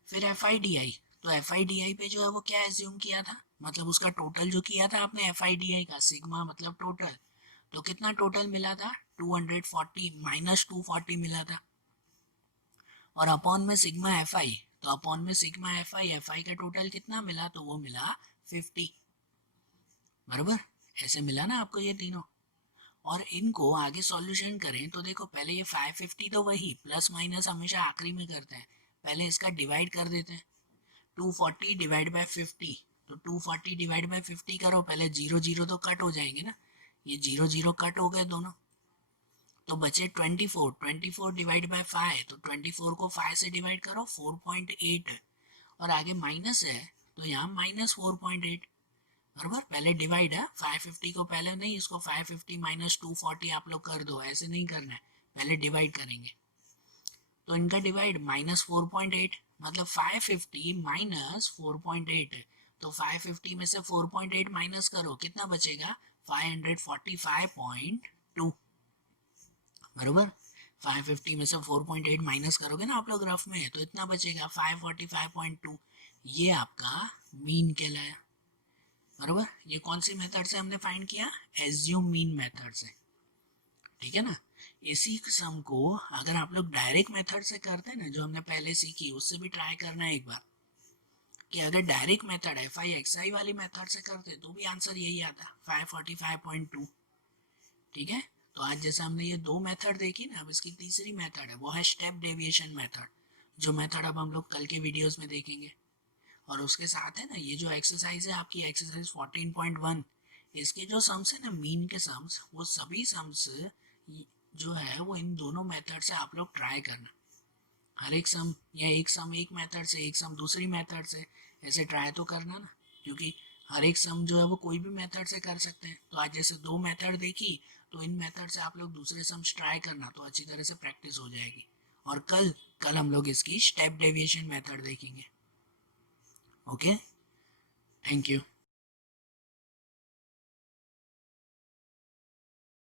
फिर एफ आई डी आई, तो एफ आई डी आई पे जो है वो क्या एज्यूम किया था, मतलब उसका टोटल जो किया था आपने एफ आई डी आई का, सिग्मा मतलब टोटल, तो कितना टोटल मिला था 240 माइनस 240 मिला था, और अपॉन में सिग्मा एफ आई, तो अपॉन में सिग्मा एफ आई का टोटल कितना मिला, तो वो मिला 50, बराबर। ऐसे मिला ना आपको ये तीनों। और इनको आगे सॉल्यूशन करें तो देखो पहले ये 550 तो वही प्लस माइनस हमेशा आखिरी में करते हैं, पहले इसका डिवाइड कर देते हैं, 240 डिवाइड बाय 50, तो 240 डिवाइड बाय 50 करो, पहले जीरो जीरो तो कट हो जाएंगे ना, ये जीरो जीरो कट हो गए दोनों, तो बचे 24, 24 डिवाइड बाय 5, तो 24 को 5 से डिवाइड करो 4.8, और आगे माइनस है तो यहाँ -4.8, बराबर। पहले डिवाइड है 550 को पहले नहीं, इसको 550 माइनस 240 आप लोग कर दो, ऐसे नहीं करना है, पहले डिवाइड करेंगे, तो इनका डिवाइड -4.8, मतलब 550 माइनस 4.8, तो 550 में से 4.8 माइनस करो कितना बचेगा 545.2, बराबर। 550 में से 4.8 माइनस करोगे ना आप लोग रफ में, तो इतना बचेगा 545.2, ये आपका मीन कहलाया, बराबर। ये कौन सी मेथड से हमने फाइंड किया, एज्यूम मीन मेथड से, ठीक है ना। इसी सम को अगर आप लोग डायरेक्ट मेथड से करते हैं ना, जो हमने पहले सीखी, उससे भी ट्राई करना है एक बार, कि अगर direct method F I x I वाली मेथड से करते तो भी आंसर यही आता 545.2, ठीक है। तो आज जैसे हमने ये दो मेथड देखी ना, अब इसकी तीसरी मेथड है वो है स्टेप डेविएशन मेथड, जो मेथड अब हम लोग कल के वीडियोस में देखेंगे। और उसके साथ है ना ये जो एक्सरसाइज है आपकी एक्सरसाइज 14.1, इसके जो सम्स है ना मीन के सम्स, वो सभी सम्स जो है वो इन दोनों मेथड से आप लोग ट्राई करना, हर एक सम, या एक सम एक मेथड से, एक सम दूसरी मेथड से, ऐसे ट्राई तो करना ना, क्योंकि हर एक सम जो है वो कोई भी मेथड से कर सकते हैं। तो आज जैसे दो मेथड देखी, तो इन मेथड से आप लोग दूसरे सम्स ट्राई करना, तो अच्छी तरह से प्रैक्टिस हो जाएगी। और कल कल हम लोग इसकी स्टेप डेविएशन मेथड देखेंगे। Okay, thank you.